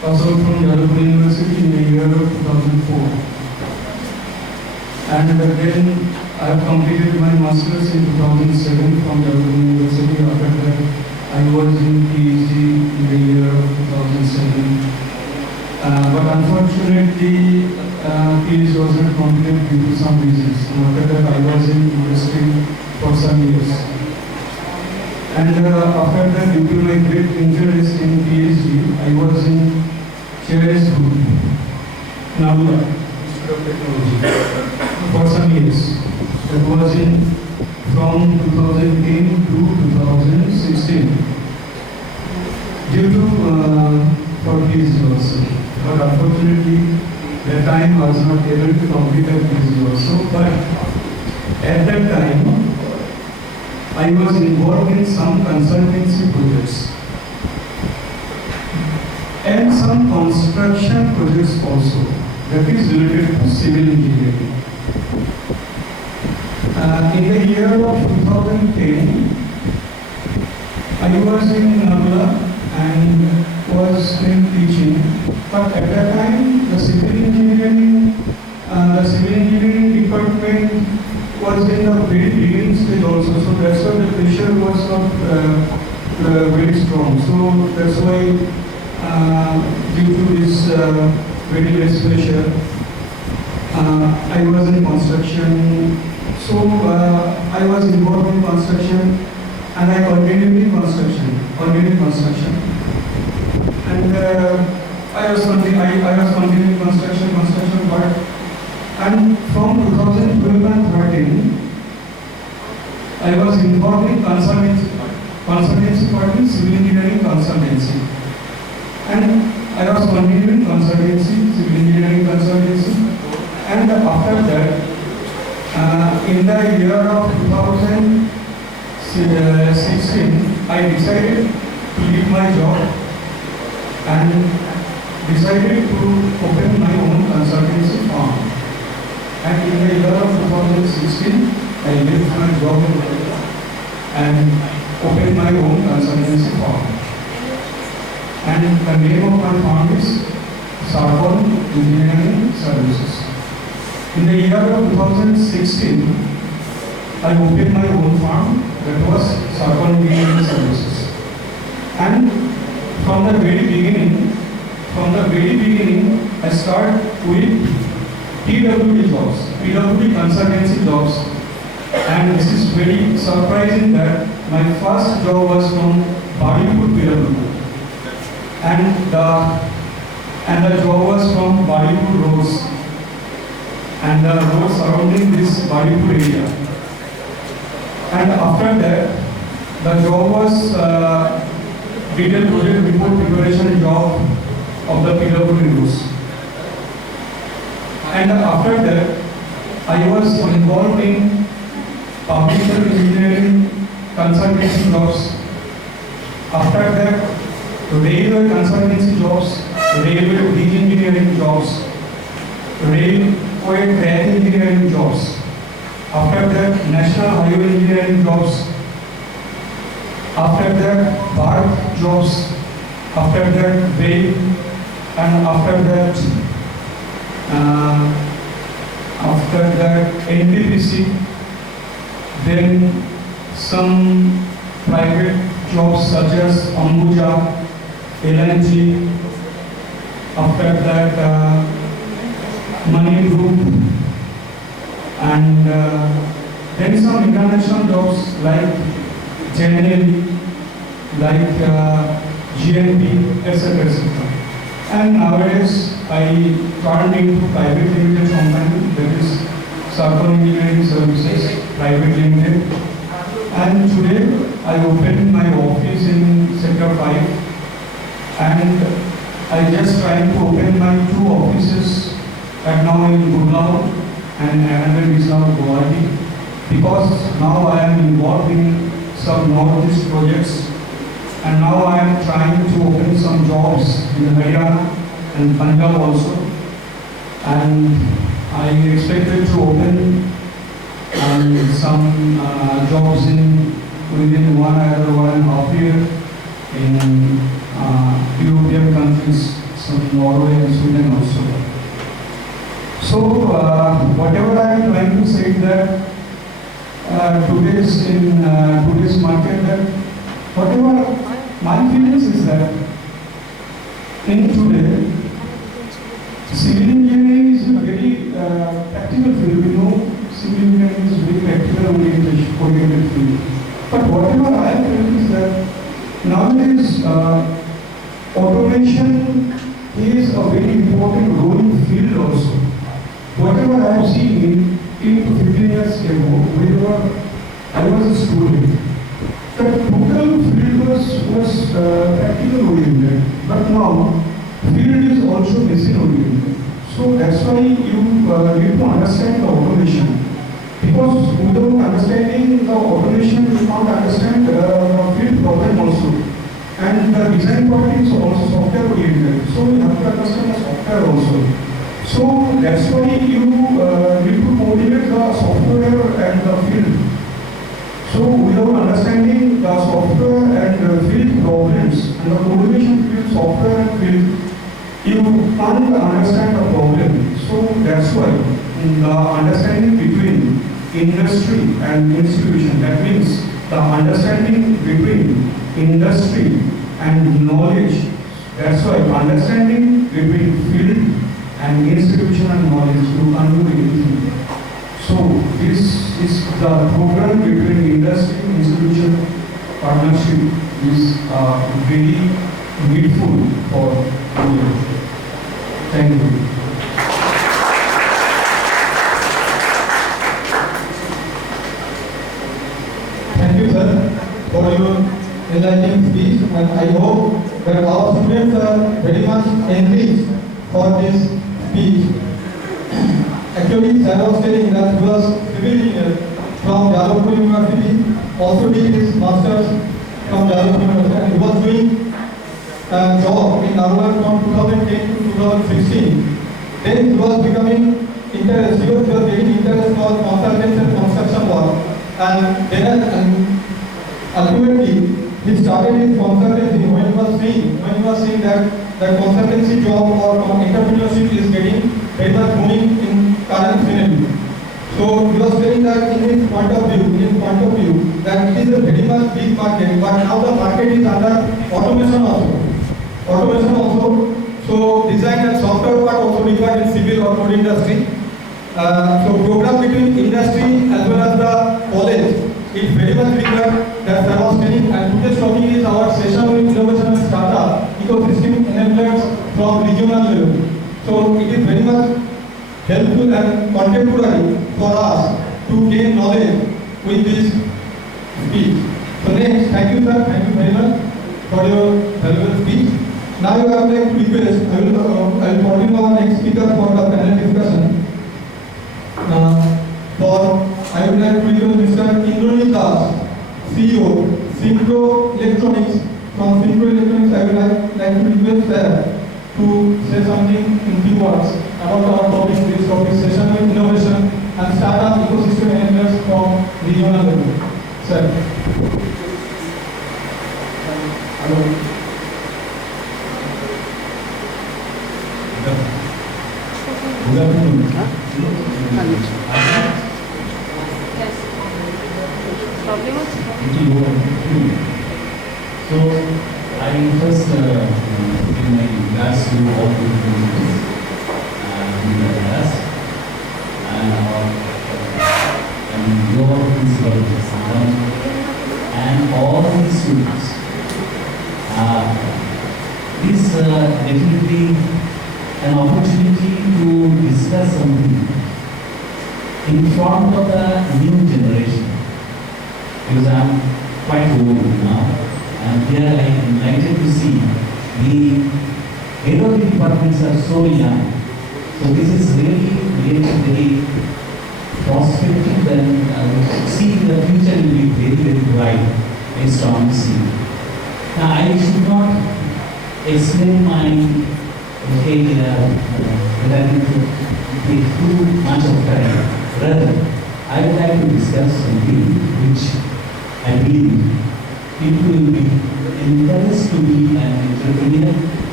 Passed out from Jalapur University in the year of 2004. And then I have completed my master's in 2007 from Jalapur University. After that, I was in PhD in the year of 2007. But unfortunately, PhD was not completed due to some reasons. And after that, I was in industry for some years. And after that, due to my great interest in PhD, I was in chairs group, Navla, Institute of Technology, for some years. That was from 2010 to 2016. Due to for PhD also. But unfortunately, that time I was not able to complete that PhD also. But at that time, I was involved in some consultancy projects and some construction projects also, that is related to civil engineering. In the year of 2010, I was in Nagla and was in teaching, but at that time the civil engineering department was in the very beginning stage also, so that's why the pressure was not very strong. So that's why due to this very less pressure, I was in construction. So I was involved in construction and I continued in construction. And I was continuing construction, but and from 2012 and 13, I was involved in consultancy part in civil engineering consultancy. And I was continuing consultancy, civil engineering consultancy. And after that, in the year of 2016, I decided to leave my job and decided to open my own consultancy firm. And in the year of 2016, I left my job and opened my own consultancy firm. And the name of my firm is SARCON Engineering Services. In the year of 2016, I opened my own firm, that was SARCON Engineering Services. And from the very beginning, I started with PWD jobs, PWD consultancy jobs. And this is very surprising that my first job was from Alipore PWD. And the job was from Alipore roads and the roads surrounding this Alipore area. And after that, the job was detailed project report preparation job of the PWD roads. And after that, I was involved in public engineering consultancy jobs. After that, railway consultancy jobs, railway bridge engineering jobs, railway track engineering jobs. After that, national highway engineering jobs. After that, BART jobs. After that, rail, and after that NTPC. Then some private jobs such as Ambuja, LNG. After that, Money Group, and then some international jobs like GENX, like GNP, etc. And nowadays, I turned into private limited company, that is SARCON Engineering Services, Private Limited. And today, I opened my office in Sector 5, and I just tried to open my 2 offices right now in Gurgaon and another is now Gargi, because now I am involved in some Northeast projects, and now I am trying to open some jobs in Haryana and Punjab also, and I expected to open some jobs within 1.5 years in European countries some Norway and Sweden also. So whatever I am trying to say that today's market, that whatever my feelings is that in today civil engineering is a very practical field. We know civil engineering is very practical oriented field. But whatever I feel is that nowadays automation is a very important role in field also. Whatever I have seen in 15 years ago, whenever I was a student, the total field was practical oriented. But now field is also machine oriented. So that's why you need to understand the automation. Because without understanding the automation, you can't understand the field problem also. And the design part is also software oriented. So you have to understand the software also. So that's why you need to coordinate the software and the field. So without understanding the software and the field problems and the coordination between software and field, you can't understand the problem. So that's why the understanding between industry and institution, that means the understanding between industry and knowledge, that's why understanding between field and institution and knowledge, you can't do anything. So this is the program between industry and institution partnership is very needful for India. Thank you. Thank you, sir, for your enlightening speech, and I hope that our students are very much enriched for this speech. Actually, sir was telling that he was civil engineer from Alipore University, also did his masters from Alipore University, and he was doing a job in Narwal from 2010 to 2016. Then he was becoming interested, he was getting interest for consultants and construction work, and then ultimately he started his consultancy when he was seeing that the consultancy job or entrepreneurship is getting very much booming in current scenario. So he was saying that in his point of view, that it is a very much big market, but now the market is under automation also. So design and software part also required in civil or road industry. So program between industry as well as the college is very much required. That I was telling, and today's topic is our session with innovation and startup ecosystem enablers from regional level. So it is very much helpful and contemporary for us to gain knowledge with this speech. So next, thank you sir, thank you very much for your valuable speech. Now I would like to request, I will continue our next speaker for the panel discussion. I would like to request Mr. Indranil, CEO, Synchro Electronics. From Synchro Electronics, I would like to request sir to say something in few words about our topic, this topic, session with innovation and startup ecosystem enablers from regional level. Sir. Hello. Good afternoon. So, I first give my regards to all the principals in the class and your principal and all the students. This definitely an opportunity to discuss something in front of the new generation, because I am quite old now, and here I am delighted to see the head of the departments are so young. So this is really very prospective, and I would see the future will be very bright based on this. Now I should not explain my behavior related to take too much of time. Rather, I would like to discuss something which I believe people will be encouraged to be an entrepreneur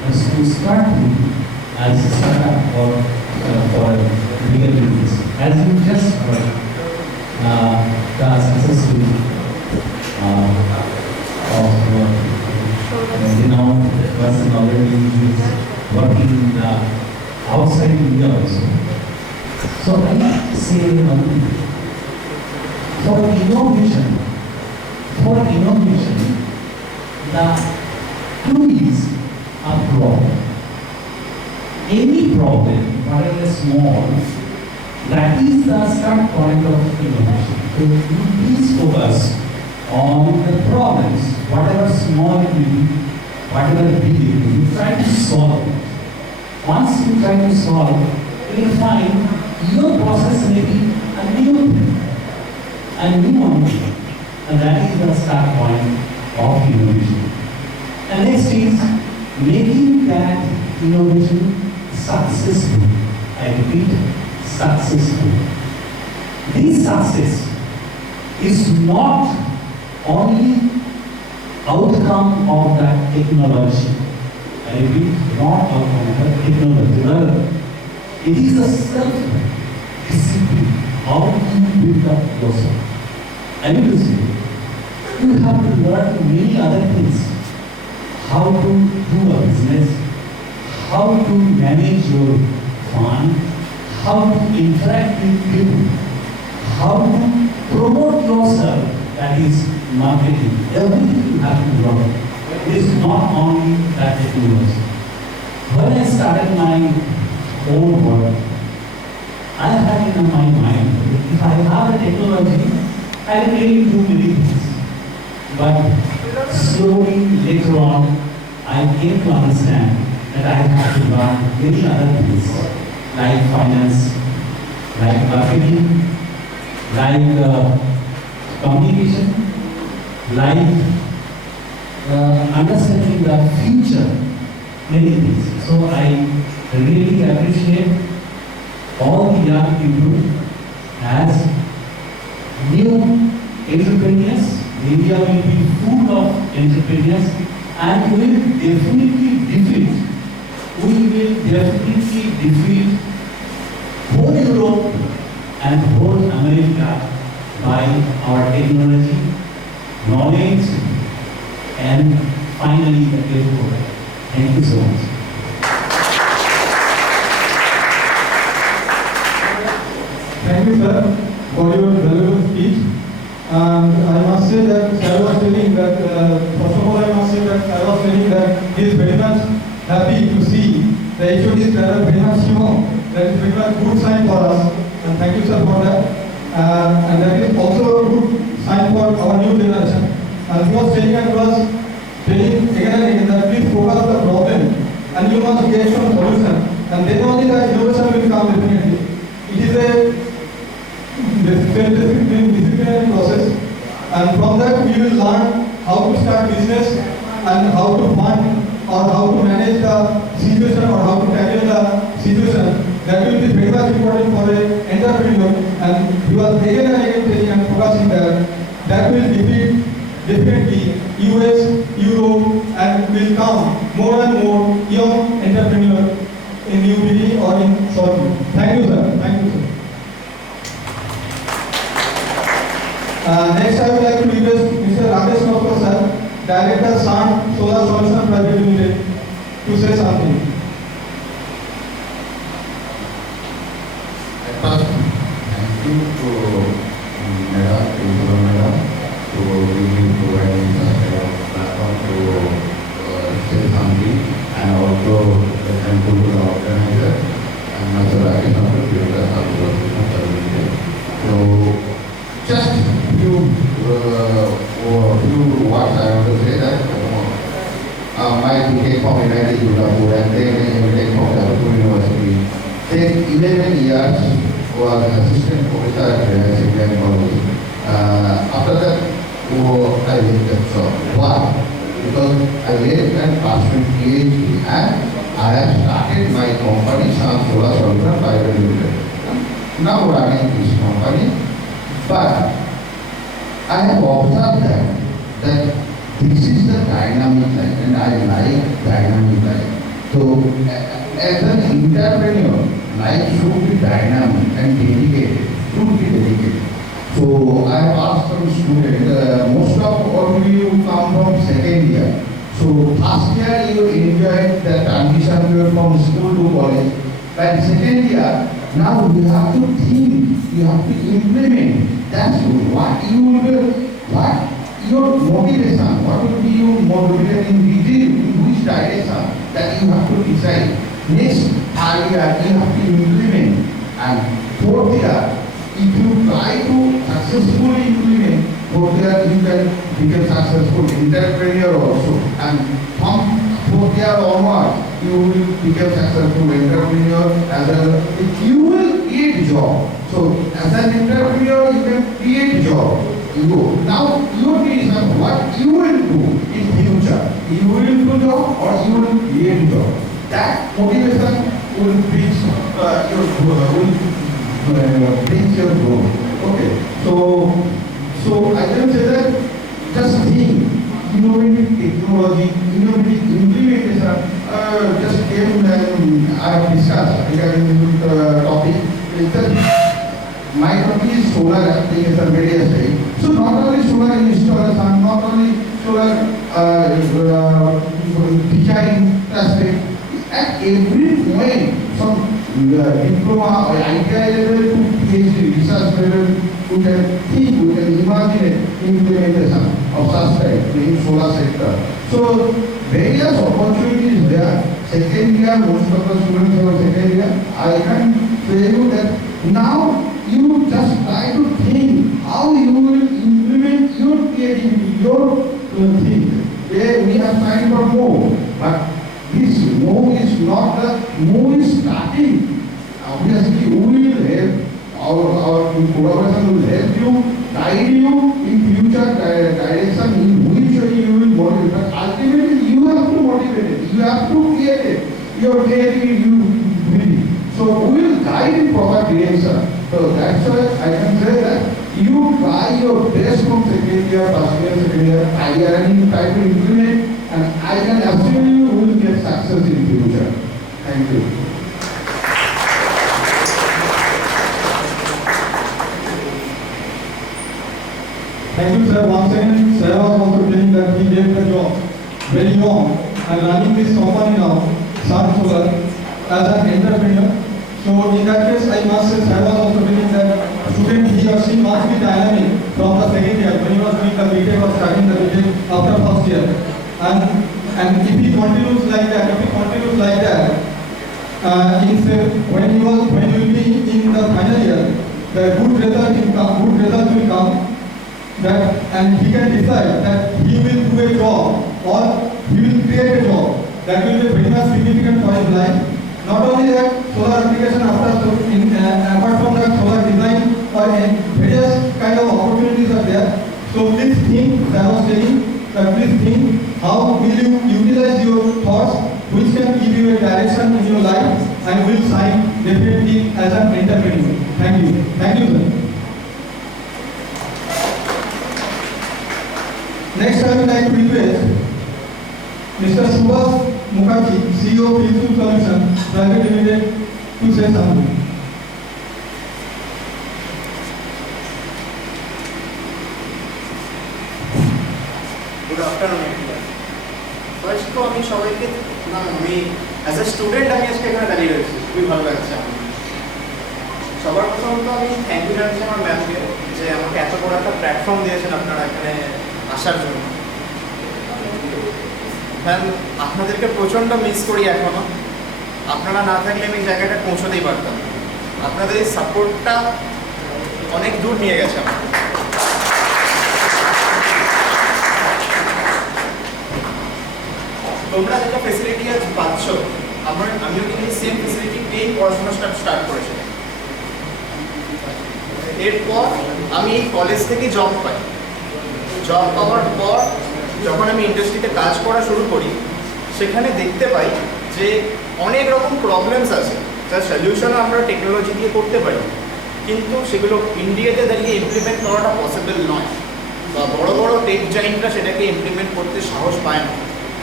to start as a startup or for a bigger business. As you just heard, the successful of renowned person already is working in the outside India also. So I say one thing. For innovation, the clue is a problem. Any problem, whatever small, that is the start point of innovation. So you please focus on the problems, whatever small it may be, whatever big it may be, you try to solve it. Once you try to solve, you will find your process may be a new thing, a new one, and that is the start point of innovation. And next is making that innovation successful. I repeat, successful. This success is not only outcome of that technology. I repeat, not outcome of the technology. Rather, it is a self-discipline. How you build up yourself. I mean to say, you have to learn many other things. How to do a business, how to manage your fund, how to interact with people, how to promote yourself, that is marketing. Everything you have to learn. It is not only that technology. When I started my own work, I had in my mind, if I have a technology, I can really do many things. But slowly, later on, I came to understand that I have to learn many other things, like finance, like marketing, like communication, like understanding the future, many things. So I really appreciate all the young people as new entrepreneurs. India will be full of entrepreneurs, and we will definitely defeat. We will definitely defeat whole Europe and whole America by our technology, knowledge, and finally the EUPHORIA. Thank you so much. Thank you, sir, for your valuable speech. And I must say that I was telling that, first of all, I must say that I was telling that he is very much happy to see the HODs that are very much shown. That is very much good sign for us. And thank you, sir, for that. And that is also a good sign for our new generation. And he was telling and was telling again and again that please focus on the problem and you must get some solution. And then only the innovation will come definitely. It is a disciplinary process, and from that we will learn how to start business and how to fund or how to manage the situation or how to tackle the situation. That will be very much important for an entrepreneur, and you are again and again telling and focusing that will defeat definitely US, Europe, and will come more and more young entrepreneurs in UPD or in SARN. Thank you, sir. Thank you, sir. Next, I would like to request Mr. Rakesh, sir, Director SARN Solar Solutions Private Limited, to say something. First, thank you to Madam, to providing the platform to say something, and also thank you to the organizer and Mr. Rakesh for giving us opportunity. So, just few words I want to say that my BTech from IIC GKCEM and then MiraTech from Alipore University. Then 11 years was assistant professor at IIC College. After that, I left that job. Why? Because I left and pursued PhD, and I have started my company, SARN Solar Solutions Private Limited. Now running this company. But I have observed that this is the dynamic life, and I like dynamic life. So as an entrepreneur, life should be dynamic and dedicated, should be dedicated. So I asked some students, most of all you come from second year. So first year you enjoyed the transition period from school to college. But second year, now you have to think, you have to implement. That's what you will do, what your motivation, what will be your motivation in which direction that you have to decide. Next third year you have to implement, and fourth year, if you try to successfully implement, fourth year you can become successful entrepreneur also, and from fourth year onward you will become successful entrepreneur as well. You will create job. So as an entrepreneur you can create job. Now your decision what you will do in future. You will do job or you will create job. That motivation will reach your goal. Okay. So I can say that just think innovative technology, innovative implementation just came and I have discussed regarding this topic. My topic is solar application various types. So not only solar installation, not only solar design aspect, at every point from diploma or ITI level to PhD research level, we can think, we can imagine implementation of such type in solar sector. So various opportunities there. Second year, most of the students are second year. I can tell you that now you just try to think how you will implement your creativity, your thing. There we have time for more, but this more is not the more is starting. Obviously, we will help. Our collaboration will help you, guide you in future direction in which way you will motivate. But ultimately, you have to motivate it. You have to create it. Your creativity, you will. So we will guide in proper direction. So that's why I can say that you try your best from second year, first year, second year, third year, and you try to implement. And I can assure you will get success in future. Thank you. Thank you, sir. Once again, sir was also telling that he gave the job very young and running this company now, SARN Solar, as an entrepreneur. So in that case, I must say, sir was also telling that student he or she must be dynamic from the second year when he was doing the BTech or starting the BTech after first year. And if he continues like that, when he will be in the final year, the good result will come. That and he can decide that he will do a job or he will create a job that will be very much significant for his life. Not only that, solar application apart from that, solar design or various kind of opportunities are there. So please think, I was saying that please think how will you utilize your thoughts which can give you a direction in your life and will shine definitely as an entrepreneur. Thank you, sir. Next, I would like to request Mr. Subhash Mukherjee, CEO of Pilsuj Solutions Private Limited, to say something. Good afternoon, everyone. First, to আমি সবাইকে আমি as a student আমি আজকে এখানে দাঁড়িয়ে রয়েছি, খুবই ভালো লাগছে আমার। সবার প্রথমত আমি থ্যাংক ইউ জানাচ্ছি আমার ম্যামকে যে আমাকে এত বড় একটা প্ল্যাটফর্ম দিয়েছেন আপনারা এখানে আসার জন্য। ম্যাম, আপনাদেরকে প্রচণ্ড মিস করি এখনো। আপনারা না থাকলে আমি জায়গাটা পৌঁছতেই পারতাম না। আপনাদের এই সাপোর্টটা অনেক দূর নিয়ে গেছে আমাকে। তোমরা যেটা ফেসিলিটি আজ পাচ্ছ, আমিও কিন্তু সেম ফেসিলিটি পেয়েই পড়াশোনা স্টার্ট করেছিলাম। এরপর আমি এই কলেজ থেকে জব পাই। জব পাওয়ার পর যখন আমি ইন্ডাস্ট্রিতে কাজ করা শুরু করি, সেখানে দেখতে পাই যে অনেক রকম প্রবলেমস আছে যার সলিউশনও আমরা টেকনোলজি দিয়ে করতে পারি, কিন্তু সেগুলো ইন্ডিয়াতে দাঁড়িয়ে ইমপ্লিমেন্ট করাটা পসিবল নয়, বা বড় বড় টেক জায়েন্টরা সেটাকে ইমপ্লিমেন্ট করতে সাহস পায় না।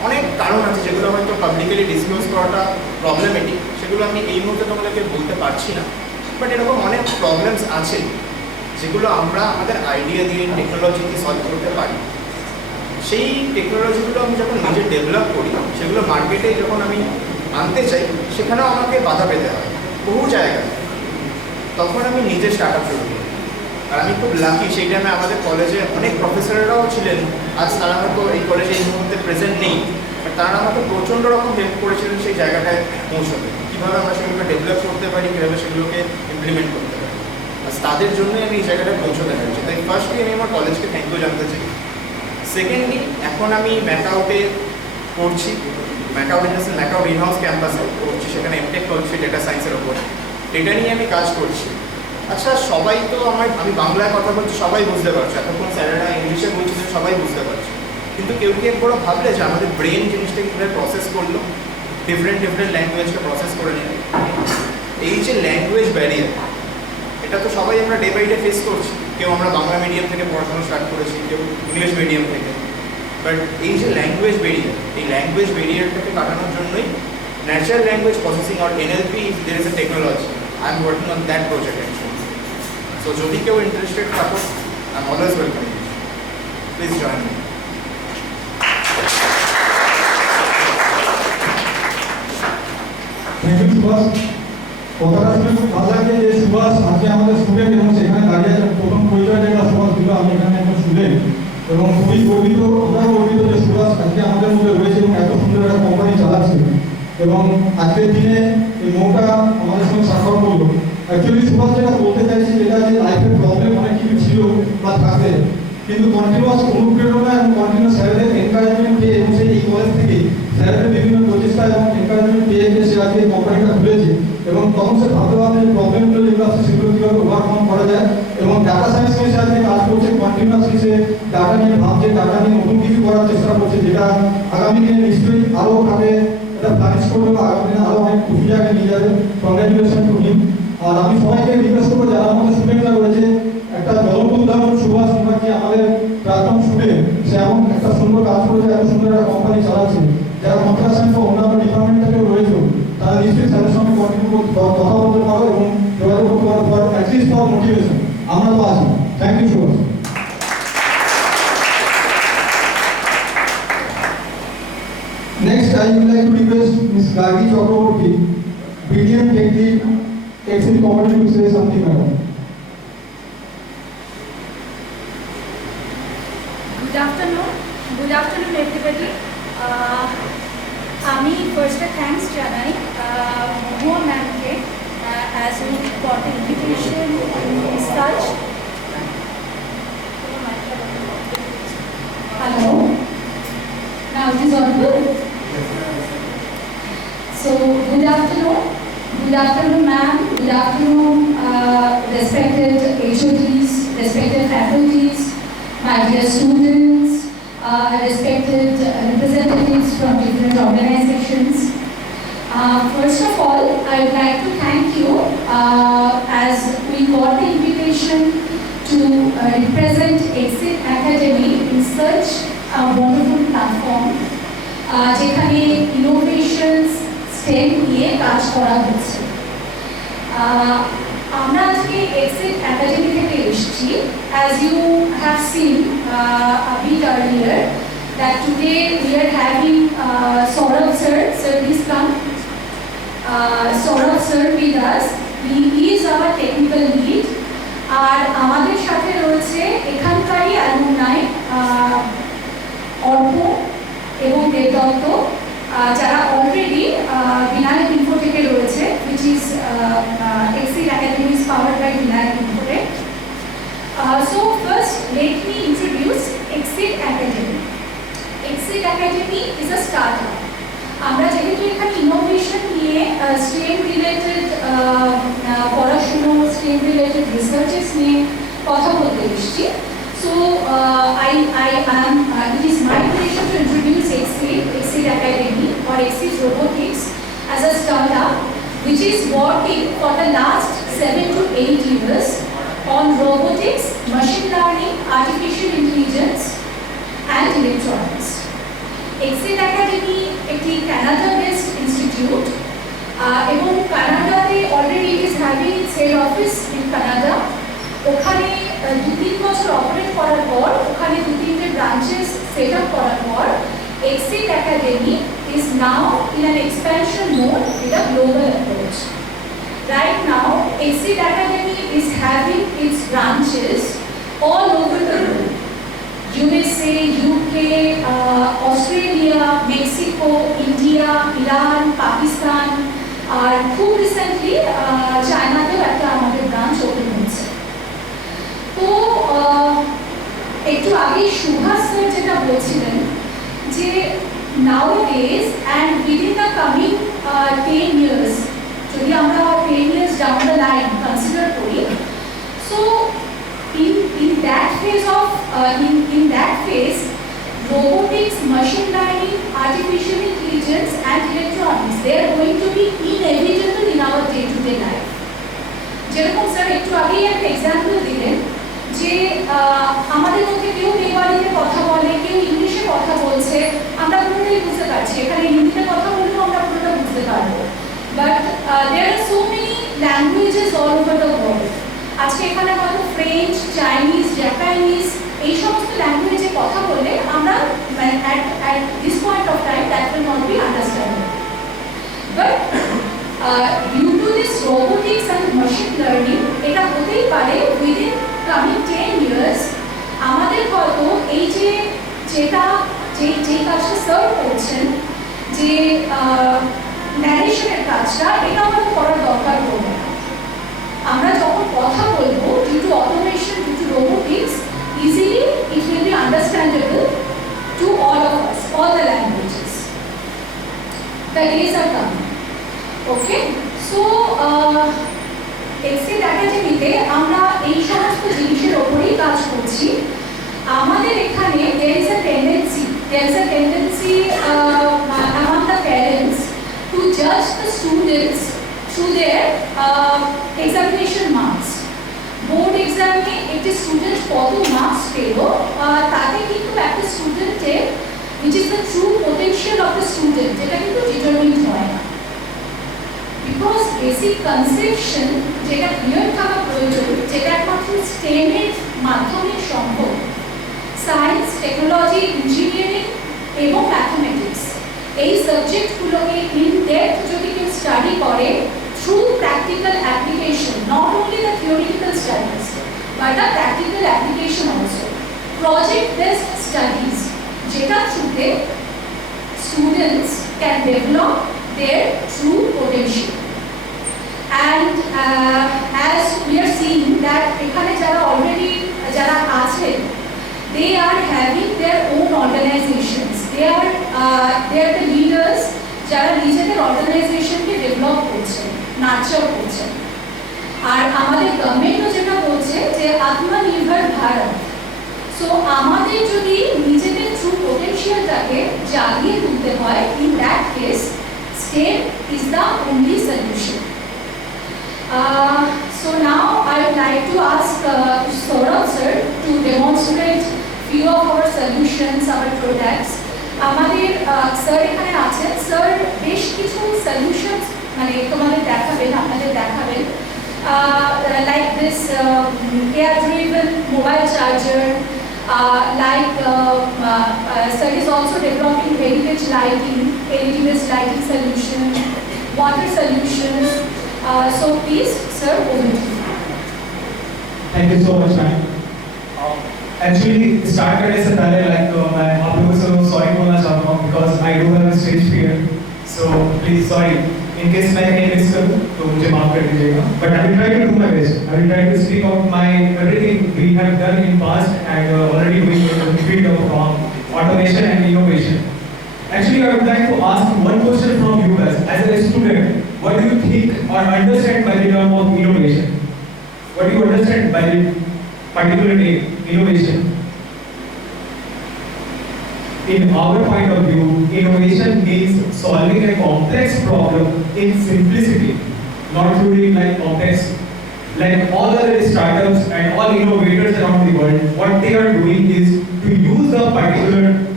অনেক কারণ আছে যেগুলো হয়তো পাবলিকলি ডিসক্লোজ করাটা প্রবলেমেটিক, সেগুলো আমি এই মুহূর্তে তোমাদেরকে বলতে পারছি না। বাট এরকম অনেক প্রবলেমস আছে যেগুলো আমরা আমাদের আইডিয়া দিয়ে টেকনোলজি দিয়ে সলভ করতে পারি। সেই টেকনোলজিগুলো আমি যখন নিজে ডেভেলপ করি, সেগুলো মার্কেটে যখন আমি আনতে চাই, সেখানেও আমাকে বাধা পেতে হয় বহু জায়গায়। তখন আমি নিজে স্টার্ট আপ শুরু করি। আর আমি খুব লাকি, সেই টাইমে আমাদের কলেজে অনেক প্রফেসররাও ছিলেন, আজ তারা হয়তো এই কলেজে এই মুহূর্তে প্রেজেন্ট নেই, বাট তারা আমাকে প্রচণ্ড রকম হেল্প করেছিলেন সেই জায়গাটায় পৌঁছতে, কীভাবে আমরা সেগুলোকে ডেভেলপ করতে পারি, কীভাবে সেগুলোকে ইমপ্লিমেন্ট করতে পারি। আর তাদের জন্যই আমি এই জায়গাটায় পৌঁছতে পেরেছি। তাই ফার্স্টলি আমি আমার কলেজকে থ্যাংক ইউ জানতে চাই। সেকেন্ডলি, এখন আমি ম্যাকআউটে পড়ছি, ম্যাকআউট ইনহাউস ক্যাম্পাসে পড়ছি, সেখানে এমটেক করছি ডেটা সায়েন্সের ওপর। ডেটা নিয়ে আমি কাজ করছি। আচ্ছা, সবাই তো আমি বাংলায় কথা বলছি, সবাই বুঝতে পারছে, এতক্ষণ স্যারেরা ইংলিশে বলছে, সবাই বুঝতে পারছে, কিন্তু কেউ কি একবার ভাবলে যে আমাদের ব্রেন জিনিসটাকে কীভাবে প্রসেস করলো, ডিফারেন্ট ল্যাঙ্গুয়েজকে প্রসেস করে নিল। এই যে ল্যাঙ্গুয়েজ ব্যারিয়ার, এটা তো সবাই আমরা ডে বাই ডে ফেস করছি। কেউ আমরা বাংলা মিডিয়াম থেকে পড়াশোনা স্টার্ট করেছি, কেউ ইংলিশ মিডিয়াম থেকে। বাট এই যে ল্যাঙ্গুয়েজ ব্যারিয়ার, এই ল্যাঙ্গুয়েজ ব্যারিয়ারটাকে কাটানোর জন্যই natural language processing or NLP, there is a technology. I am working on that project actually. So যদি কেউ ইন্টারেস্টেড থাকো, I am always welcome. Please join me. Thank you Subhash. কথাটা শুনে খুব ভালো লাগে যে সুভাষ আজকে আমাদের স্টুডেন্ট এবং সেখানে দাঁড়িয়ে আছে। প্রথম পরিচয় যেটা সুভাষ দিল, আমি এখানে একজন স্টুডেন্ট এবং খুবই গর্বিত, আমরাও গর্বিত যে সুভাষ আজকে আমাদের মধ্যে রয়েছে এবং এত সুন্দর একটা কোম্পানি চালাচ্ছে। এবং আজকের দিনে এই মৌটা আমাদের সঙ্গে সাক্ষর করলো। অ্যাকচুয়ালি সুভাষ যেটা বলতে চাইছি, যেটা যে লাইফের প্রবলেম অনেক কিছু ছিল বা থাকবে, কিন্তু কন্টিনিউয়াস অনুপ্রেরণা এবং কন্টিনিউয়াস স্যারেদের এনকারেজমেন্ট পেয়ে এবং সেই কলেজ থেকে স্যারেদের বিভিন্ন প্রচেষ্টা এবং এনকারেজমেন্ট পেয়ে সে আজকে কোম্পানিটা খুলেছে। এবং তখন সে ভাবতে ভাবতে যে প্রবলেমগুলো যেগুলো আছে সেগুলো কীভাবে ওভারকাম করা যায়। এবং ডাটা সায়েন্স নিয়ে সে আজকে কাজ করছে, কন্টিনিউয়াসলি সে ডাটা নিয়ে ভাবছে, ডাটা নিয়ে নতুন কিছু করার চেষ্টা করছে, যেটা আগামী দিনে নিশ্চয়ই আরও ভাবে এটা ফ্লারিশ করবে বা আগামী দিনে আরও অনেক খুশি জায়গায় নিয়ে যাবে। Congratulation to him. আর আমি সবাইকে রিকোয়েস্ট করবো, যারা আমাদের স্টুডেন্টরা রয়েছে, একটা জনক উদাহরণ সুভাষ মুখার্জি আমাদের প্রাক্তন স্টুডেন্ট, সে এমন একটা সুন্দর কাজ করেছে, এত সুন্দর একটা কোম্পানি চালাচ্ছে। যারা কম্পিউটার সায়েন্স বা অন্যান্য ডিপার্টমেন্ট থেকেও রয়েছে, তারা নিশ্চয়ই স্যারের সঙ্গে কন্টিনিউ কথা বলতে পারো এবং যোগাযোগ করতে পারো ফর অ্যাটলিস্ট ফর মোটিভেশন। আমরা তো আছি। Thank you Subhash. Next, I would like to request Ms. Gargi Chakraborty, BDM Tech Lead, XL Company, to say something, madam. Good afternoon everybody. আমি ফার্স্টে থ্যাঙ্কস জানাই মহুয়া ম্যামকে as we got the invitation in such. Hello. Now it is audible. So good afternoon ma'am, good afternoon respected HODs, respected faculties, my dear students, respected representatives from different organizations. First of all, I would like to thank you as we got the invitation to represent Exit Academy in such a wonderful platform. যেখানে innovations stem নিয়ে কাজ করা হচ্ছে। আমরা আজকে exit academy থেকে এসেছি। As you have seen a bit earlier that today we are having Sourav sir. Sir, please come. Sourav sir with us. He is our technical lead. আর আমাদের সাথে রয়েছে এখানকারই অ্যালুমনাই অর্প এবং দেবদত্ত, যারা অলরেডি বিনায়ক ইনফোটেকে রয়েছে, which is Exit Academy is powered by Vinayak Infotech. So first let me introduce Exit Academy. Exit Academy is a startup. আমরা যেহেতু এখানে innovation নিয়ে স্টেম রিলেটেড পড়াশুনো, স্টেম রিলেটেড রিসার্চেস নিয়ে কথা বলতে এসেছি, so it is my pleasure to introduce Exit Academy or Exit Robotics as a startup which is working for the last 7 to 8 years on robotics, machine learning, artificial intelligence and electronics. Excel academy একটি Canada based institute এবং কানাডাতে already it is having it's head office in Canada. ওখানে 2-3 বছর operate করার পর, ওখানে 2-3টে branches set up করার পর, Excel academy is now in an expansion mode with a global approach. Right now, Exceed Academy is having its branches all over the world. USA, UK, Australia, Mexico, India, Iran, Pakistan, and খুব recently China তেও একটা আমাদের branch open হচ্ছে। তো একটু আগে Subhash sir যেটা বলছিলেন যে nowadays and within the coming 10 years, যদি আমরা 10 years down the line consider করি, so in that phase robotics, machine learning, artificial intelligence and electronics, they are going to be inevitable in our day to day life. যেরকম sir একটু আগেই একটা example দিলেন যে আমাদের মধ্যে কেউ বেঙ্গলিতে কথা বলে, কেউ ইংলিশে কথা বলছে, আমরা পুরোটাই বুঝতে পারছি, এখানে হিন্দিতে কথা বললেও আমরা পুরোটা বুঝতে পারবো। But there R so many languages all over the world. আজকে এখানে হয়তো ফ্রেঞ্চ, চাইনিজ, জাপানিজ এই সমস্ত ল্যাঙ্গুয়েজে কথা বললে আমরা at this point of time that will not be understandable. But due to this robotics and machine learning, এটা হতেই পারে within coming 10 years আমাদের হয়তো এই যে কাজটা স্যার করছেন, যে ন্যারেশনের কাজটা, এটা আমাদের করার দরকার পড়বে না। আমরা যখন কথা বলবো due to automation, due to robotics, easily it will be understandable to all of us, all the languages. The days are coming. Okay, so Excel একাডেমিতে আমরা এই সমস্ত জিনিসের ওপরেই কাজ করছি। আমাদের এখানে there is a tendency among the parents to judge the students through their examination marks. Board এক্সামে একটি স্টুডেন্ট কত মার্কস পেল তাতে কিন্তু একটা স্টুডেন্টের which is the true potential of the student যেটা কিন্তু ডিটারমিন্ড হয় না। বিকজ বেসিক কনসেপশন যেটা ক্লিয়ার থাকা প্রয়োজন, যেটা একমাত্র স্টেমের মাধ্যমে সম্ভব, সায়েন্স, টেকনোলজি, ইঞ্জিনিয়ারিং এবং ম্যাথমেটিক্স, এই সাবজেক্টগুলোকে ইন ডেপথ যদি কেউ স্টাডি করে through practical application, not only the theoretical studies but the practical application also, project based studies jeta through the students can develop their true potential. And as we are seeing that ekhane jara already jara achen, they are having their own organizations, they are the leaders যারা নিজেদের অর্গানাইজেশনকে develop করছেন, nurture করছেন। আর আমাদের গভর্নমেন্টও যেটা বলছে যে আত্মনির্ভর Bharat. So আমাদের যদি নিজেদের ট্রু পোটেনশিয়ালটাকে জাগিয়ে তুলতে হয়, in that case STEM is the only solution. So now I would like to ask Sourav sir to demonstrate few of our solutions, our products. আমাদের স্যার এখানে আছেন, স্যার বেশ কিছু সলিউশনস মানে তোমাদের দেখাবেন, আপনাদের দেখাবেন, like this air driven mobile charger, like sir is also developing heritage lighting, LED based lighting solution, water solutions. So please sir, over to you. Thank you so much ma'am. Actually start करने से पहले मैं आप लोगों से sorry बोलना चाहता हूँ because I do have a stage fear, so please sorry in case मैं कहीं मिस करूँ तो मुझे माफ कर दीजिएगा, but I will try to do my best. I will try to speak of my everything we have done in past and already doing in the field of automation and innovation. Actually I would like to ask one question from you guys as a student. What do you think or understand by the term of innovation? What do you understand by the particular innovation? In our point of view, innovation means solving a complex problem in simplicity, not truly like complex. Like all other startups and all innovators around the world, what they are doing is to use a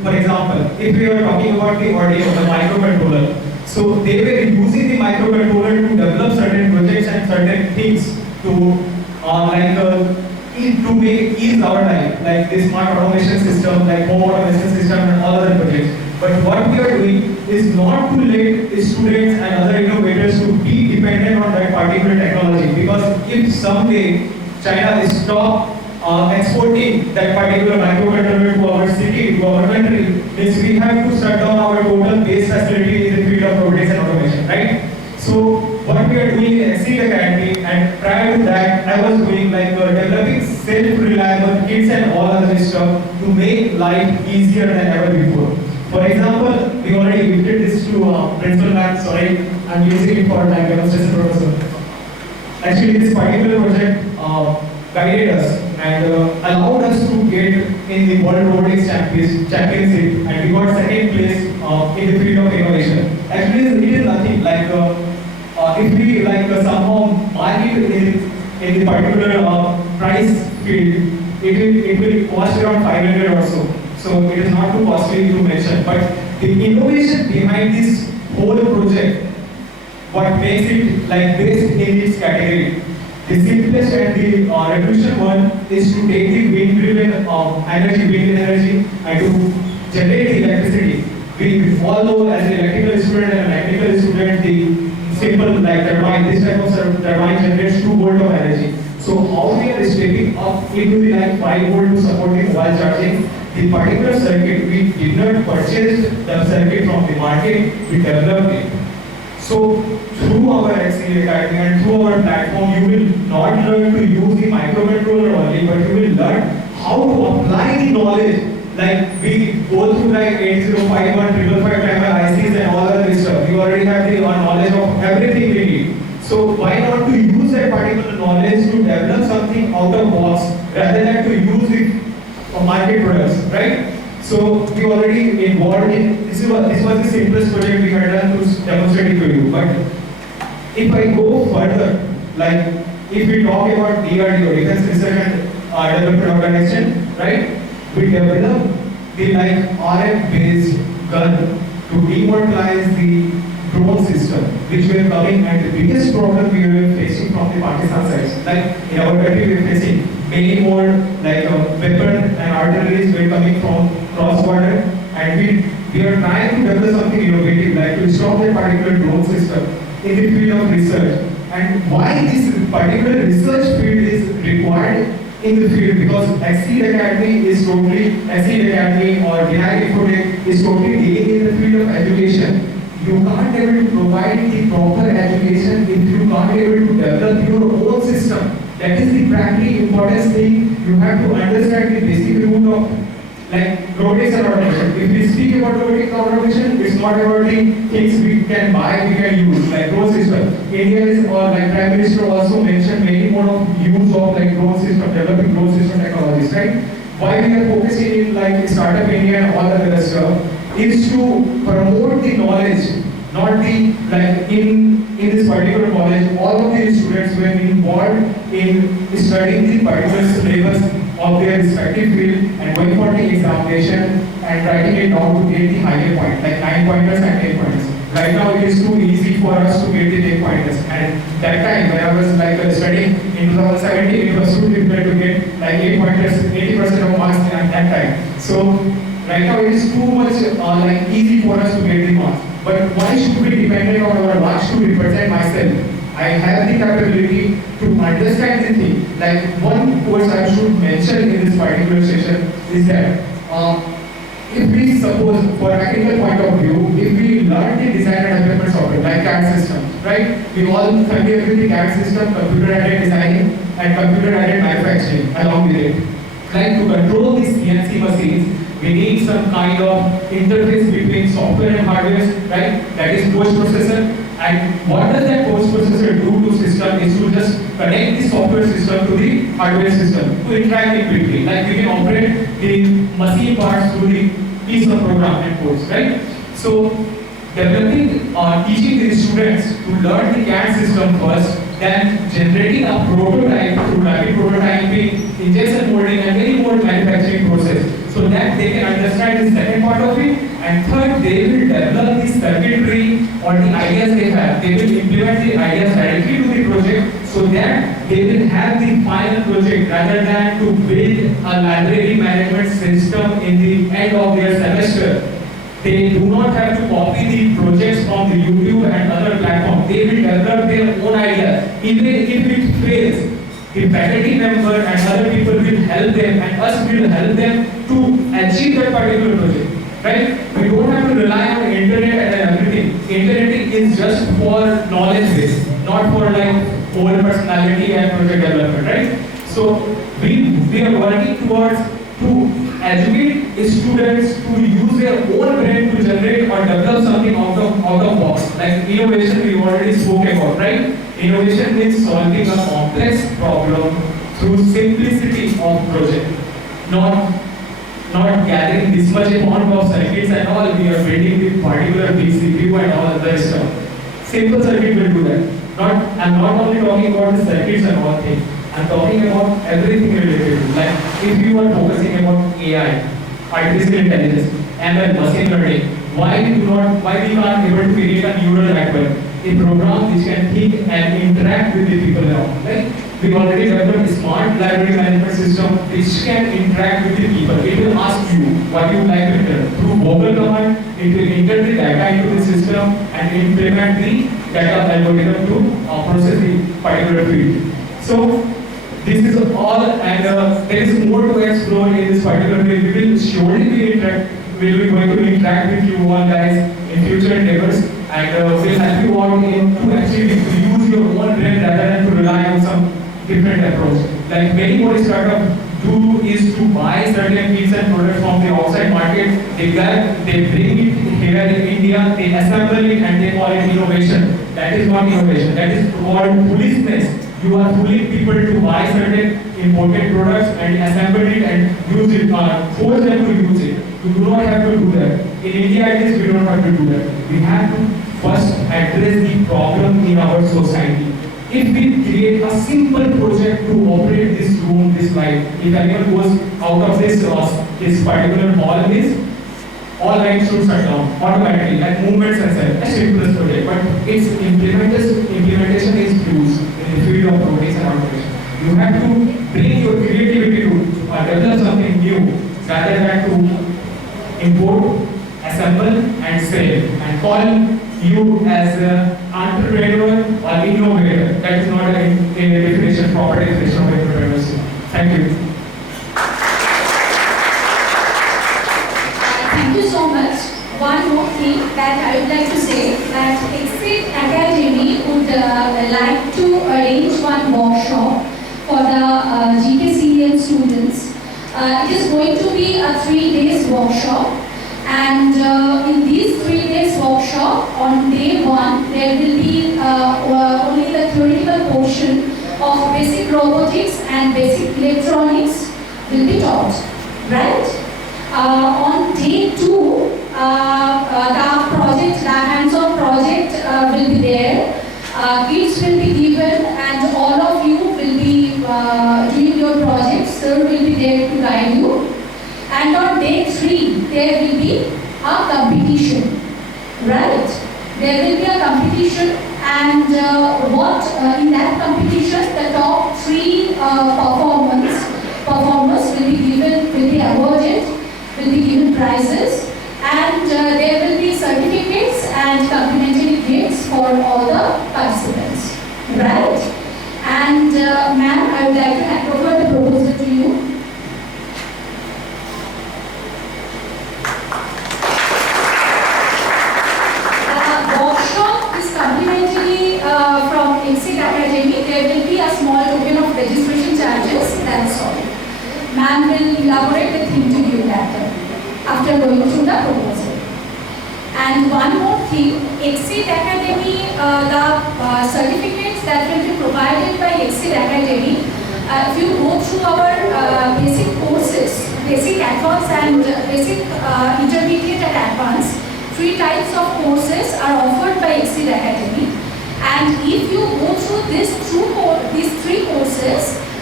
For example, if we are talking about the audio, the microcontroller, so they were using the microcontroller to develop certain projects and certain things to to make ease our life, like the smart automation system, like home automation system and all other projects. But what we are doing is not to let the students and other innovators to be dependent on that particular technology, because if someday China stop exporting that particular microcontroller to our city, to our country, means we have to shut down our total base facility in the field of robotics and automation, right? So what we are doing in SC Academy, and prior to that, I was doing like developing self-reliable kits and all other stuff to make life easier than ever before. For example, we already gifted this to Principal Ma'am. Sorry, I'm using it for like demonstration purpose. Actually, this particular project guided us and allowed us to get in the World Robotics Championship, and we got second place in the field of innovation. Actually, it is nothing like if we somehow mark it in the particular price field, it will cost around 500 or so. So it is not too costly to mention. But the innovation behind this whole project, what makes it like best in its category. The simplest and the revolution one is to take the wind-driven wind energy, and to generate the electricity. We all know as an electrical student and a mechanical student, the simple like turbine, this type of turbine generates 2 volt of energy. So how we are stepping up into the like 5 volt to support the mobile charging. The particular circuit, we did not purchase the circuit from the market, we developed it. So through our SC Academy and through our platform, you will not learn to use the microcontroller only, but you will learn how to apply the knowledge. Like we go through like 8051, 555 ICs and all other stuff. We already have the knowledge of everything we need. So why not to use that particular knowledge to develop something out of box rather than to use it for market products, right? So we already involved in this was the simplest project we had done to demonstrate it to you. But if I go further, like if we talk about DRDO, Defense Research and Development Organization, right? We developed the like RF based gun to demoralize the drone system, which were coming, and the biggest problem we were facing from the Pakistan side. Like in our country, we were facing many more like weapon and artilleries were coming from cross border, and we are trying to develop something innovative, like to stop that particular drone system in the field of research. And why this particular research field is required in the field, because SC Academy is totally, SC Academy or IIC is totally dealing in the field of education. You can't able to provide the proper education if you can't able to develop your own system. That is the practically important thing. You have to understand the basic root of like robotics and automation. If we speak about robotics and automation, it's not about the things we can buy, we can use, like drone system. India is, or like Prime Minister also mentioned many more of use of like drone system, developing drone system technologies, right? Why we are focusing in like Startup India and all other stuff is to promote the knowledge, not the like in this particular college, all of the students were involved in studying the particular syllabus of their respective field and going for the examination and writing it down to get the higher point, like 9 pointers and 10 pointers. Right now it is too easy for us to get the 10 pointers, and that time when I was like studying in 2017, it was too difficult to get like 8 pointers, 80% of marks at that time. So right now it is too much like easy for us to get the marks. But why should we depend on our marks to represent myself? I have the capability to understand the thing. Like one course I should mention in this particular session is that if we suppose, for a technical point of view, if we learn the design and development software like CAD system, right? We all familiar with the CAD system, computer-aided designing and computer-aided manufacturing along with it. Like to control these CNC machines, we need some kind of interface between software and hardware, right? That is post-processor. And what does that post-processor do to system is to just connect the software system to the hardware system to interact in between. Like we can operate the machine parts through the piece of program and codes, right? So developing, teaching the students to learn the CAD system first, then generating a prototype through rapid prototyping, injection molding, and many more manufacturing process. so that they can understand the second part of it. And third, they will develop the circuitry or the ideas they have. They will implement the ideas directly to the project so that they will have the final project rather than to build a library management system in the end of their semester. They do not have to copy the projects from the YouTube and other platforms. They will develop their own idea. Even if it fails, the faculty member and other people will help them and us will help them to achieve that particular project. Right? We don't have to rely on internet and everything. Internet is just for knowledge base, not for like whole personality and project development, right? So we are working towards to educate students to use their own brain to generate or develop something out of box. Like innovation we already spoke about, right? Innovation means solving a complex problem through simplicity of project. Not gathering this much amount of circuits and all, we are building the particular big CPU and all other stuff. Simple circuit will do that. I'm not only talking about the circuits and all things. I'm talking about everything related to, like if you are focusing about AI, artificial intelligence, ML, machine learning, why we can't able to create a neural network, a program which can think and interact with the people around. Like we already developed a smart library management system which can interact with the people. It will ask you what you would like to enter. Through vocal command, it will enter the data into the system and implement the data algorithm to process the particular field. So this is all, and there is more to explore in this particular way. We will surely be going to interact with you all guys in future endeavors, and we'll help you all to actually use your own brain rather than to rely on some different approach. Like many more startups do is to buy certain kits and products from the outside market. They bring it here in India, they assemble it and they call it innovation. That is not innovation. That is called foolishness. You are fooling people to buy certain imported products and assemble it and use it, force them to use it. You do not have to do that. In India at least, we don't have to do that. We have to first address the problem in our society. If we create a simple project to operate this room, this light, if anyone goes out of this particular hall, all lights should shut down automatically, like movement sensor, a simplest project, but its implementation is huge in the field of robotics and automation. You have to bring your creativity to develop something new rather than to import, assemble and sell and call you as an entrepreneur or innovator. That is not a proper definition of entrepreneurship. Thank you. Thank you so much. One more thing that I would like to say, that Exit Academy would like to arrange one workshop for the GKCEM students. It is going to be a 3 days workshop, and in these 3 days workshop, on day 1 there will be only the theoretical portion of basic robotics and basic electronics will be taught, right? On day 2, the hands-on project will be there. Kits will be given, and all of you will be doing your projects. Sir will be there to guide you. And on day 3, there will be a competition, right? There will be a competition, and in that competition, the top 3 performers will be awarded, will be given prizes, and there will be certificates and complimentary gifts for all the participants, right? And ma'am, I would like to hand over the proposal to you. The workshop is complimentary from Exit Academy. There will be a small token of registration charges, that's all. Ma'am will elaborate the thing to you later, after going through the proposal. And one more thing, Exit Academy, the certificates that will be provided by Exit Academy, if you go through our basic courses, basic advanced and basic intermediate and advanced, 3 types of courses are offered by Exit Academy. And if you go through these 3 courses,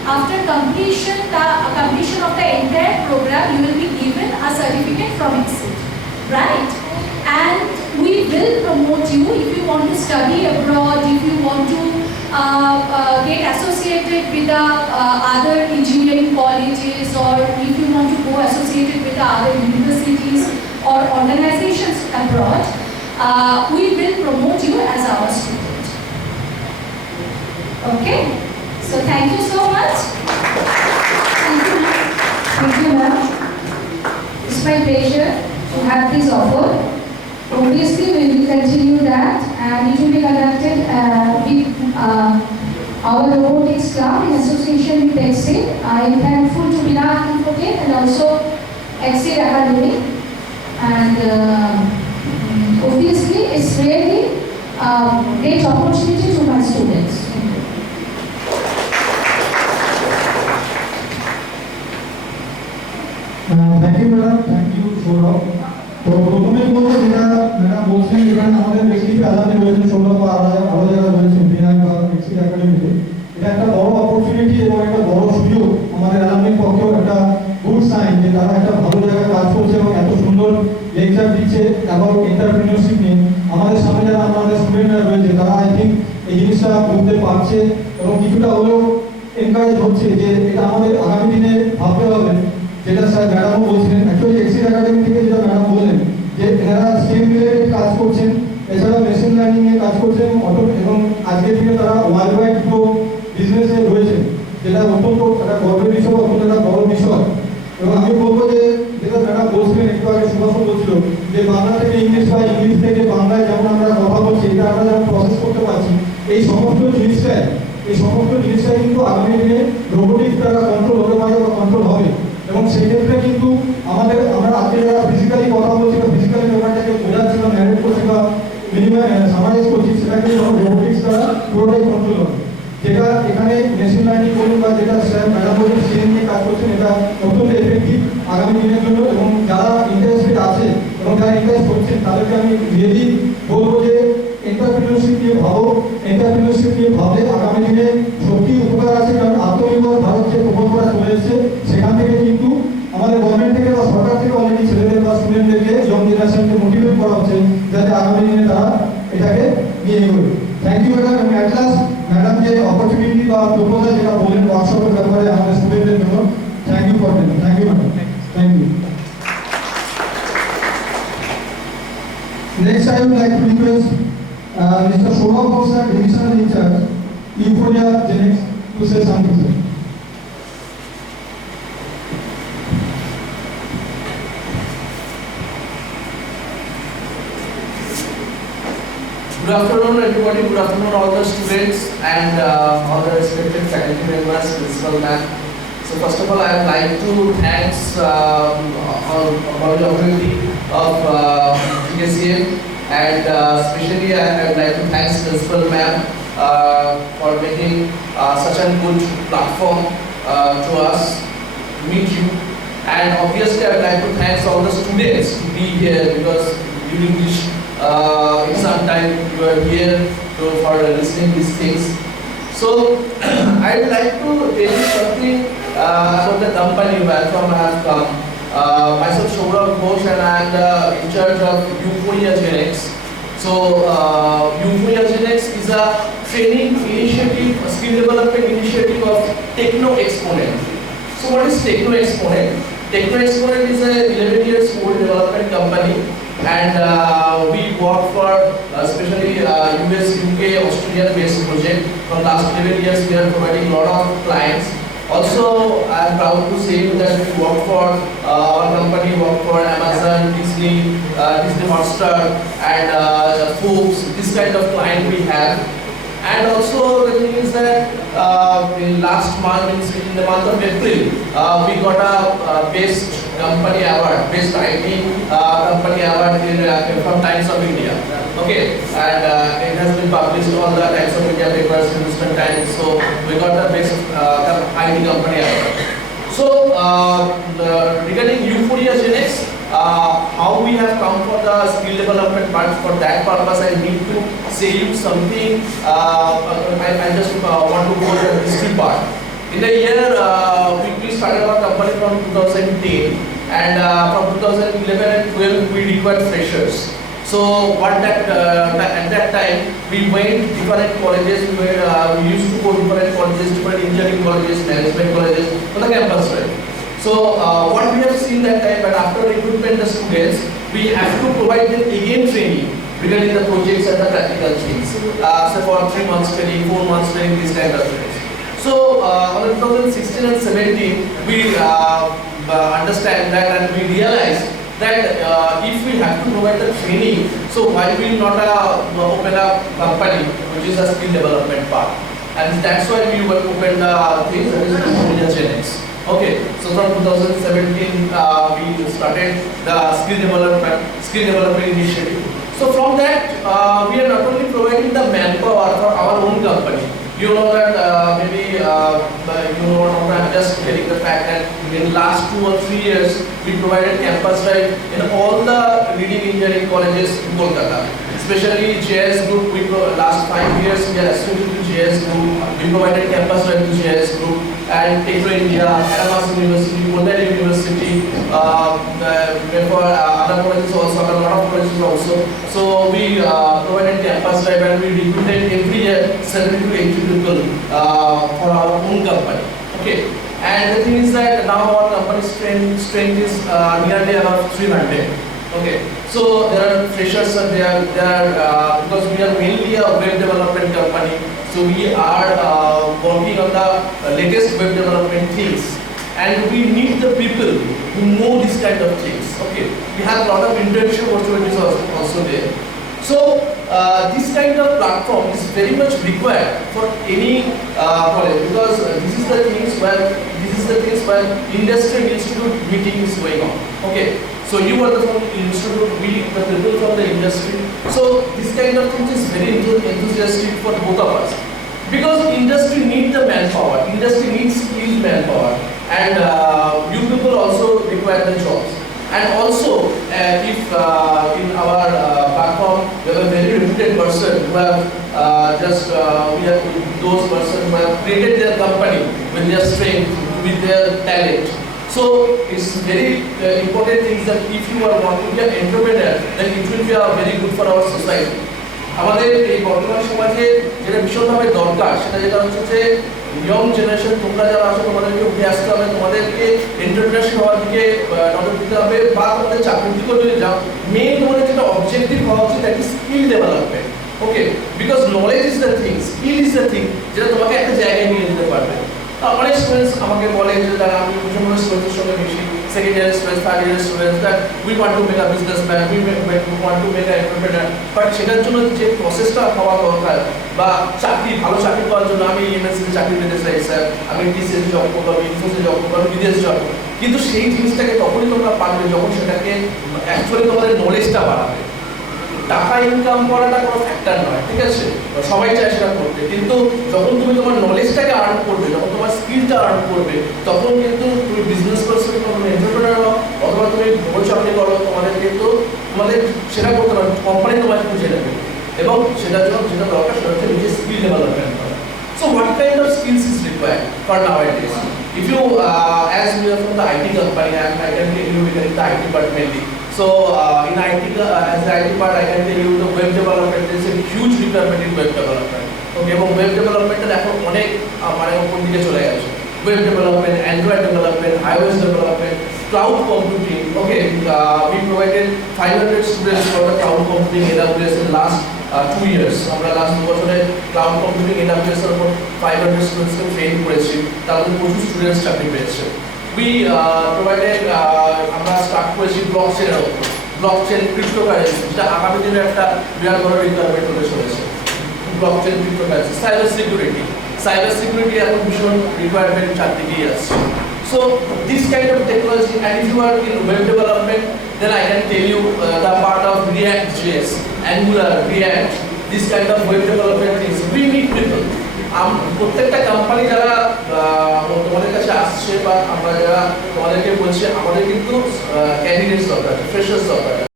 after completion of the entire program, you will be given a certificate from IIC, right? And we will promote you if you want to study abroad, if you want to get associated with the other engineering colleges, or if you want to go associated with the other universities or organizations abroad, we will promote you as our student. Okay? So thank you so much. Thank you, ma'am. It's my pleasure to have this offer. Obviously, we will continue that, and it will be conducted with our robotics club in association with EXID. I am thankful to MiraTech and also EXID Academy. And obviously, it's really great opportunity to my students. Thank you, madam. Thank you, Sourav. তো প্রথমে বলবো যেটা madam বলছেন, এখানে আমাদের ব্যক্তিগত আলাদা রয়েছে, সৌরভ বা আরো জায়গা রয়েছে বিনায়ক বা এক্সিড একাডেমিতে। এটা একটা বড় অপরচুনিটি এবং একটা বড় সুযোগ আমাদের অ্যালামনির পক্ষেও একটা গুড সাইন যে তারা একটা ভালো জায়গায় কাজ করছে এবং এত সুন্দর লেকচার দিচ্ছে অ্যাবাউট এন্টারপ্রেনিয়রশিপ নিয়ে। আমাদের সামনে যারা আমাদের স্টুডেন্টরা রয়েছে তারা আই থিঙ্ক এই জিনিসটা বুঝতে পারছে এবং কিছুটা হলেও এনকারেজ হচ্ছে যে এটা আমাদের আগামী দিনে ভাবতে হবে। যেটা স্যার ম্যাডামও বলছিলেন, অ্যাকচুয়ালি এক্সিড একাডেমি থেকে যেটা ম্যাডাম বললেন যে এনারা স্টেম রিলেটেড কাজ করছেন, এছাড়া মেশিন লার্নিং নিয়ে কাজ করছেন এবং আজকের দিনে তারা ওয়ার্ল্ড ওয়াইড দুটো বিজনেসে রয়েছে, যেটা অত্যন্ত একটা গর্বের বিষয়, অত্যন্ত একটা বড় বিষয়। এবং আমি বলবো যে যেটা ম্যাডাম বলছিলেন একটু আগে, সুভাষও বলছিল যে বাংলা থেকে ইংলিশ বা ইংলিশ থেকে বাংলায় যেমন আমরা কথা বলছি, এটা আমরা যেমন প্রসেস করতে পারছি, এই সমস্ত জিনিসটাই কিন্তু আগামী দিনে রোবোটিক্স দ্বারা কন্ট্রোল হতে পারে বা কন্ট্রোল হবে। এবং সেই ক্ষেত্রে কিন্তু আমরা আজকে যারা ফিজিক্যালি কথা বলছি বা ফিজিক্যালি ব্যাপারটাকে বোঝাচ্ছি বা ম্যানেজ করছি বা সামারাইজ করছি, সেটাকে রোবোটিক্স দ্বারা পুরোটাই কন্ট্রোল হবে। যেটা এখানে মেশিন লার্নিং বলুন বা যেটা স্যার ম্যাডাম বলুন সিএন নিয়ে কাজ করছেন, এটা অত্যন্ত এফেক্টিভ আগামী দিনের জন্য। এবং যারা ইন্টারেস্টেড আছে এবং যারা ইন্টারেস্ট করছেন তাদেরকে আমি রিয়েলি বলবো যে এন্টারপ্রেনিয়রশিপ নিয়ে ভাবলে আগামী দিনে সত্যি উপকার আছে। কারণ আত্মনির্ভর ভারত যে প্রকল্পটা চলে এসেছে সেখান থেকে কিন্তু আমাদের গভর্নমেন্ট থেকে বা সরকার থেকে অলরেডি ছেলেদের বা স্টুডেন্টদেরকে ইয়ং জেনারেশনকে মোটিভেট করা হচ্ছে যাতে আগামী দিনে তারা এটাকে নিয়ে এগোবে। Thank you madam. এবং অ্যাট লাস্ট ম্যাডাম যে অপরচুনিটি বা প্রপোজাল যেটা বললেন ওয়ার্কশপের ব্যাপারে আমাদের স্টুডেন্টদের জন্য, thank you for that. Thank you madam. Thank you. Next, I would like to request Mr. Sourav, sir, Divisional-In-Charge, EUPHORIA GENX, to say something, sir. Good afternoon, everybody. Good afternoon, all the students and all the respected faculty members, principal ma'am. So first of all, I would like to thanks all the authority of GKCEM, and especially I would like to thanks principal ma'am for making such a good platform to us to meet you. And obviously, I would like to thanks all the students to be here, because during this exam time you are here for listening these things. So I would like to tell you something about the company where from I have come. Myself Sourav, Ghosh, and I am in charge of EUPHORIA GENX. So EUPHORIA GENX is a training initiative, a skill development initiative of Techno Exponent. So what is Techno Exponent? Techno Exponent is a 11 years old development company, and we work for especially US, UK, Australia based project. From last 11 years we are providing a lot of clients. Also, I am proud to say that we work for our company work for Amazon, Disney, Disney Hotstar, and Forbes. This kind of client we have. And also the thing is that in last month, in the month of April, we got a best company award, best IT company award from Times of India. Okay, and it has been published on the Times of India papers, Hindustan Times. So we got the best IT company award. So regarding EUPHORIA GENX, how we have come for the skill development part. For that purpose, I need to say you something. I just want to go to the history part. In the year, we started our company from 2010, and from 2011 and 12 we required freshers. So at that time we went different colleges. We used to go different colleges, different engineering colleges, management colleges on the campus, right? So what we have seen that time, but after recruitment the students, we have to provide them again training regarding the projects and the practical things. So for 3 months training, 4 months training, this kind of things. So on 2016 and 17, we understand that, and we realized that if we have to provide the training, so why we not open a company which is a skill development part, and that's why we will open the things that is GENX. Okay, so from 2017 we started the skill development initiative. So from that we are not only providing the manpower for our own company. You know that maybe you know, I'm just getting the fact that in last 2 or 3 years we provided campus drive in all the leading engineering colleges in Kolkata. Especially JS Group, last 5 years we are associated to JS Group. We provided campus drive to JS Group and Techno India, Aramas University, Mukherjee University, for other colleges also, a lot of colleges also. So we provided campus drive and we recruited every year 70 to 80 people for our own company. Okay, and the thing is that now our company strength is nearly around 300. Okay, so there are freshers and there are because we are mainly a web development company, so we are working on the latest web development things, and we need the people who know this kind of things. Okay, we have a lot of internship opportunities also there. So this kind of platform is very much required for any college, because this is the things where industry and institute meeting is going on. Okay, so you are the from institute, we the people from the industry. So this kind of things is very enthusiastic for both of us, because industry needs the manpower, industry needs skilled manpower, and you people also require the jobs. And also, if in our platform we have a very reputed person who have we have those persons who have created their company with their strength, with their talent. So it's very important things that if you are wanting to be an entrepreneur, then it will be very good for our society. আমাদের এই বর্তমান সমাজে যেটা ভীষণভাবে দরকার সেটা যেটা হচ্ছে যে ইয়ং জেনারেশন, তোমরা যারা আছো তোমাদেরকে উঠে আসতে হবে, তোমাদেরকে এন্টারপ্রেনারশিপ হওয়ার দিকে নজর দিতে হবে, বা তোমাদের চাকরির দিকেও যদি যাও, মেইন তোমাদের যেটা অবজেক্টিভ হওয়া উচিত that is skill development. Okay, because knowledge is the thing, skill is the thing যেটা তোমাকে একটা জায়গায় নিয়ে যেতে পারবে। অনেক স্টুডেন্টস আমাকে বলে যে তারা আমি প্রচন্ড স্টুডেন্টসের সঙ্গে মিশি, second year students, third year students, that we want to make a businessman, we want to make a entrepreneur, but সেটার জন্য যে প্রসেসটা হওয়া দরকার, বা ভালো চাকরি পাওয়ার জন্য আমি এমএনসিতে চাকরি পেতে চাই স্যার, আমি টিসিএস জব করবো, আমি ইনফোসিসে জব করবো, আমি বিদেশ জব করবো, কিন্তু সেই জিনিসটাকে তখনই তোমরা পারবে যখন সেটাকে অ্যাকচুয়ালি তোমাদের নলেজটা বাড়াবে। টাকা ইনকাম করাটা কোনো ফ্যাক্টর নয়, ঠিক আছে, সবাই চায় সেটা করতে, কিন্তু যখন তুমি তোমার নলেজটাকে আর্ন করবে, যখন তোমার স্কিলটা আর্ন করবে, তখন কিন্তু তুমি বিজনেস পারসন, তখন এন্টারপ্রেনার হও, অথবা তুমি বড় চাকরি করো, তোমাদের কিন্তু তোমাদের সেটা করতে পারবে, কোম্পানি তোমাকে খুঁজে নেবে, এবং সেটার জন্য যেটা দরকার সেটা হচ্ছে নিজের স্কিল ডেভেলপমেন্ট করা। So what kind of skills is required for nowadays? If you, as we are from the IT company, I can tell you regarding the IT part mainly. So in IT, as the IT part, I can tell you the web development, there is a huge requirement in web development. Okay, এবং web development এখন অনেক মানে কোন দিকে চলে গেছে। Web development, Android development, iOS development, cloud computing. Okay, we provided 500 students for the cloud computing AWS in last 2 years. আমরা last 2 বছরে ক্লাউড কম্পিউটিং AWS এর উপর 500 স্টুডেন্টসকে ট্রেন করেছি, তার মধ্যে প্রচুর স্টুডেন্টস চাকরি পেয়েছে। We provided আমরা স্টার্ট করেছি ব্লকচেনের উপর, ব্লকচেন ক্রিপ্টোকারেন্সি, যেটা আগামী দিনে একটা বিরাট বড় রিকোয়ারমেন্ট হতে চলেছে। ব্লকচেন ক্রিপ্টোকারেন্সি, সাইবার সিকিউরিটি এখন ভীষণ রিকোয়ারমেন্ট চারদিকেই আছে। So this kind of technology, and if you are in web development, then I can tell you the part of React.js, Angular, React, this kind of web development things. We need people. প্রত্যেকটা company যারা তোমাদের কাছে আসছে বা আমরা যারা তোমাদেরকে বলছি, আমাদের কিন্তু ক্যান্ডিডেটস দরকার, ফ্রেশার্স দরকার,